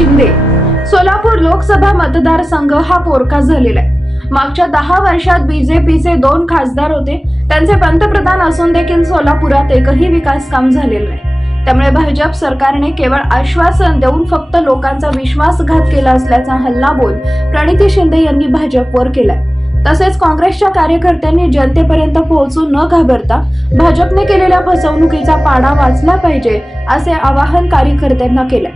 शिंदे सोलापूर लोकसभा मतदारसंघ हा पोरका झालेला आहे। मागच्या 10 वर्षात बीजेपीचे 2 खासदार होते, त्यांचे पंतप्रधान असून देखील सोलापुरात एकही विकास काम झालेलं नाही। त्यामुळे भाजप सरकारने केवळ आश्वासन देऊन फक्त लोकांचा विश्वासघात केला असल्याचा हल्लाबोल प्रणिती शिंदे यांनी भाजपवर केलाय। तसेच काँग्रेसच्या कार्यकर्त्यांनी जनतेपर्यंत पोहोचू न घाबरता भाजपने केलेल्या फसवणुकीचा पाडा वाचला पाहिजे असे आवाहन कार्यकर्त्यांना केले।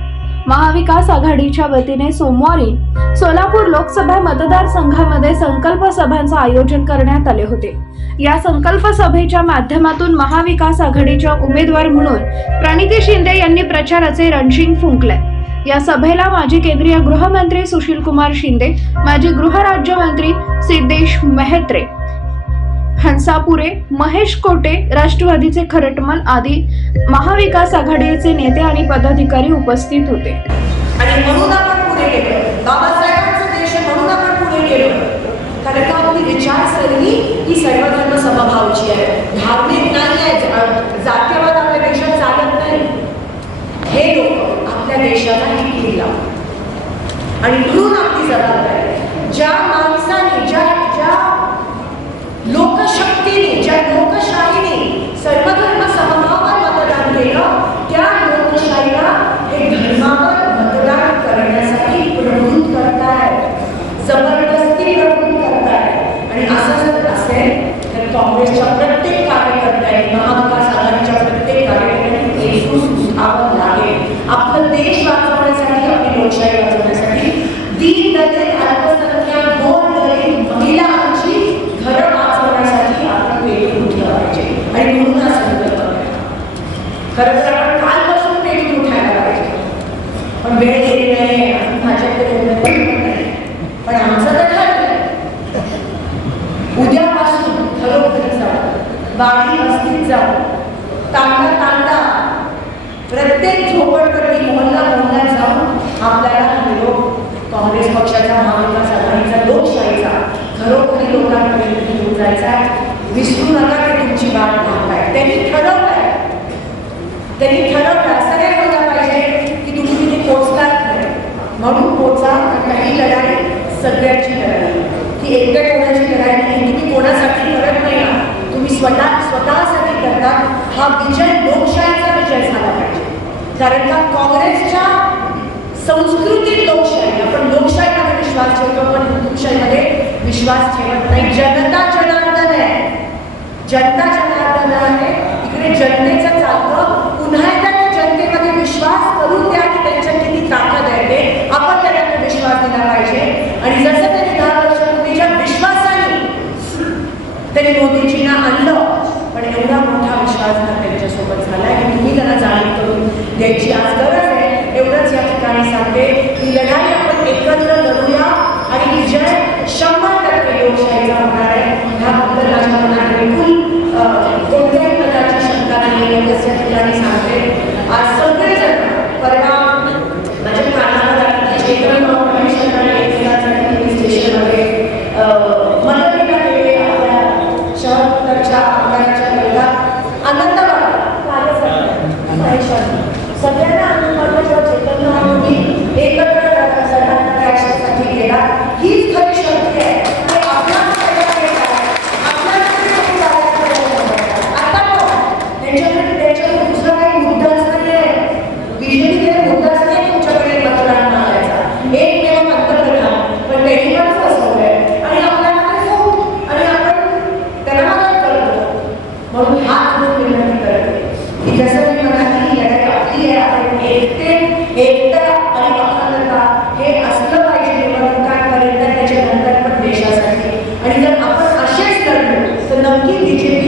महाविकास आघाडीच्या वतीने सोमवारी सोलापूर लोकसभा मतदारसंघामध्ये संकल्प सभांचे आयोजन करण्यात आले होते। या संकल्प सभेच्या माध्यमातून महाविकास आघाडीच्या उमेदवार म्हणून प्रणिती शिंदे यांनी प्रचाराचे रणशिंग फुंकले। या सभेला माजी केंद्रीय गृहमंत्री सुशील कुमार शिंदे, माजी गृहराज्यमंत्री सिद्धेश मेहत्रे, हंसापुरे, महेश कोटे, राष्ट्रवादीचे खरटमल आदी महाविकास आघाडीचे नेते आणि पदाधिकारी उपस्थित होते। आणि म्हणून आपण पुढे गेलो, बाबासाहेबांचा देश म्हणून आपण पुढे गेलो, कारण का आपली विचारसरणी ही सर्वधर्म समभावाची आहे, धार्मिक नाही आहे, जातीयवाद आपल्या देशात चालत नाही। हे लोक आपल्या देशाला हिट लावतात आणि म्हणून आपली जबाबदारी ज्या माणसाने ज्या लोकशक्तीने ज्या लोकशाहीने सर्वधर्म समभावावर मतदान केलं, त्या लोकशाहीला हे धर्मावर मतदान करण्यासाठी प्रवृत्त करतायत, जबरदस्ती प्रवृत्त करतायत। आणि असं जर असेल तर काँग्रेसच्या प्रत्येक कार्यकर्त्यांनी, महाविकास आघाडीच्या प्रत्येक कार्यकर्त्यांनी एकजूट व्हावं लागेल। आपला देश वाचवण्यासाठी, आपली लोकशाही वाचवण्यासाठी, दीनदलित, अल्पसंख्याक, गोरगरीब महिलांची घरं वाचवण्यासाठी आपण पेटून उठलं पाहिजे। आणि म्हणून हा संकल्प खरं तर आपण कालपासून पेटून उठायला पाहिजे, पण वेळ गेली नाही, माझ्याकडे नाही। पण आमचं तर ठरलं, उद्यापासून घरोघरी जाऊ, वाडी वस्तीत जाऊ, तांडा प्रत्येक झोपडपट्टी, मोहल्ल्यात जाऊन आपल्याला निरोप काँग्रेस पक्षाचा, महाविकास आघाडीचा, लोकशाहीचा घरोघरी लोकांपर्यंत घेऊन जायचा आहे। विसरू नका की तुमची वाट पाहताय। त्यांनी ठरवलंय, असं नाही व्हायला पाहिजे की तुम्ही तिथे पोचलाच नाही म्हणून पोचा। काही लढाई सगळ्यांची लढाई, की एकट्या कोणाची लढाई नाही, तुम्ही कोणासाठी करत नाही, तुम्ही स्वतःसाठी करता। हा विजय लोकशाहीचा विजय झाला पाहिजे, कारण का काँग्रेसच्या संस्कृतीत लोकशाही, आपण लोकशाहीमध्ये विश्वास ठेवतो पण हुकुमशाहीमध्ये विश्वास ठेवत नाही। जनता जनार्दन आहे, जनता जनार्दन आहे, इकडे जनतेचं चालतं। पुन्हा एकदा त्या जनतेमध्ये विश्वास करून द्या की त्यांच्या किती ताकद आहे, ते आपण त्यांना विश्वास दिला पाहिजे। आणि जसं त्यांनी 10 वर्षापूर्वीच्या विश्वासाने त्यांनी मोदीजींना आणलं, पण एवढा मोठा विश्वासघात त्यांच्यासोबत झाला की तुम्ही त्यांना जाणीव करून द्यायची आज गरज आहे। एवढंच या ठिकाणी सांगते की लढाई आपण एकत्र लढूया आणि विजय 100% लोकशाहीचा होणार आहे। ह्याबद्दल माझ्या मनात बिलकुल कोणत्याही प्रकारची शंका नाही, एवढंच या ठिकाणी सांगते। आज सगळेजण परवा माझ्या कानावर चेतन पोलीस स्टेशनमध्ये मदतीला गेले, आपल्या शहराच्या आमदाराच्या विरोधात आनंद सगळ्यांना आनंद वाटला जेव्हा चेतन एकत्र साठी गेला। हीच खरी शक्ती आहे, त्याच्याकडे दुसरा काही मुद्दाच नाही आहे, बीजेपीकडे मुद्दाच नाही तुमच्याकडे मतदान मागायचा, एकमेव पंतप्रधान, पण त्यांनी पण फसवलंय आणि आपल्याला खूप आणि आपण त्यांना मदत करतो। म्हणून हात धरून विनंती करते की जसं मी म्हणाली ही लढाई आपली आहे, आपण एकता आणि अखंडता हे असलं पाहिजे निवडणुकांपर्यंत, त्याच्यानंतर पण देशासाठी। आणि जर आपण असेच लढलो तर नक्की बीजेपी